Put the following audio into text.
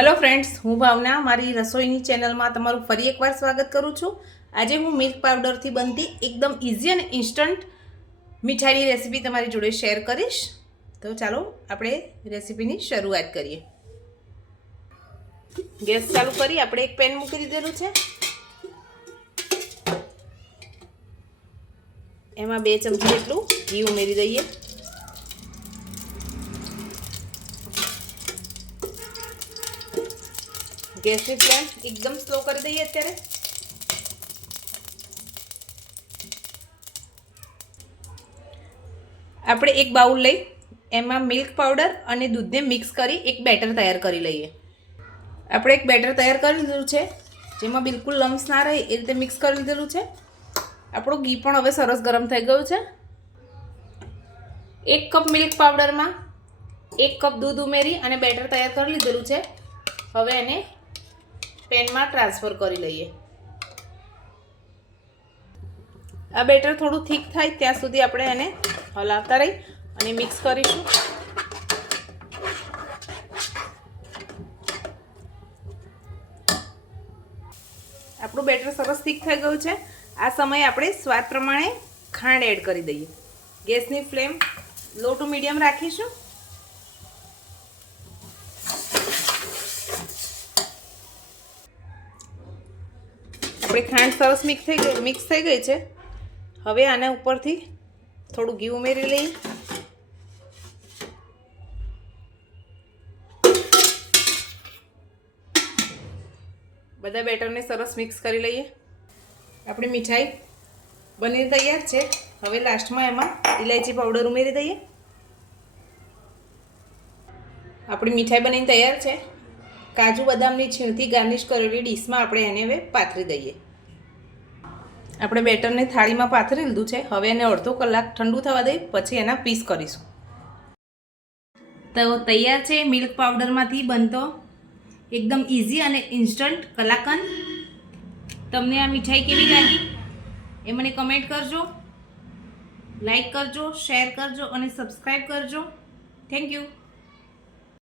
Hello friends, हूँ भावना मारी रसोईनी channel में तमारुं फरी एक बार स्वागत करूँ छूँ। आज हूँ मिल्क पाउडर थी बनती एकदम इजी और इंस्टंट मीठाईनी रेसिपी तमारी जोड़े शेर करीश। तो चलो आपणे रेसिपीनी शरूआत करिए। गैस चालू करी आपणे एक पेन मूकी दीधेलुं छे। एमां 2 चमची जेटલું ઘી ઉમેરી દઈએ। गैस की फ्लेम एकदम स्लो कर दीजिए। अत्यारे આપણે એક બાઉલ લઈ એમાં મિલ્ક પાવડર અને દૂધને મિક્સ કરી એક બેટર તૈયાર કરી લઈએ। આપણે એક બેટર તૈયાર કરી લીધું છે, જેમાં બિલકુલ લમ્સ ના રહે એ રીતે મિક્સ કરી લીધેલું છે। આપણું ઘી પણ હવે સરસ ગરમ થઈ ગયું છે। 1 કપ મિલ્ક પાવડરમાં 1 કપ દૂધ ઉમેરી અને બેટર તૈયાર કરી લીધેલું છે। હવે એને पेन में ट्रांसफर कर लीए। आ बेटर थोड़ू थीक थाय त्यां सुधी आपणे एने हलावता रही अने मिक्स करीशुं। आपणुं बेटर सरस थीक थई गयुं छे। आ समये आपणे स्वाद प्रमाणे खांड एड करी दईए। गैसनी फ्लेम लो टू मीडियम राखीशुं। આપણે ખાંડ સરસ મિક્સ થઈ ગઈ છે। હવે આના ઉપરથી થોડું ઘી ઉમેરી લઈએ। બધા બેટરને સરસ મિક્સ કરી લઈએ। આપણી મીઠાઈ બની તૈયાર છે। હવે લાસ્ટમાં એમાં ઇલાયચી પાવડર ઉમેરી દઈએ। આપણી મીઠાઈ બનીને તૈયાર છે। काजू बदामनी छीणथी गार्निश करेली डिश में आपणे एने हवे पाथरी दईए। आपणे बेटर ने थाळी में पाथरी लीधुं छे। हवे एने अर्धो कलाक ठंडू थवा दई पछी एना पीस करीशुं। तो तैयार छे मिल्क पाउडर मांथी बनतो एकदम इजी अने इंस्टंट कलाकंद। तमने आ मिठाई केवी लागी ए मने कमेंट करजो, लाइक करजो, शेर करजो अने सब्सक्राइब करजो। Thank you.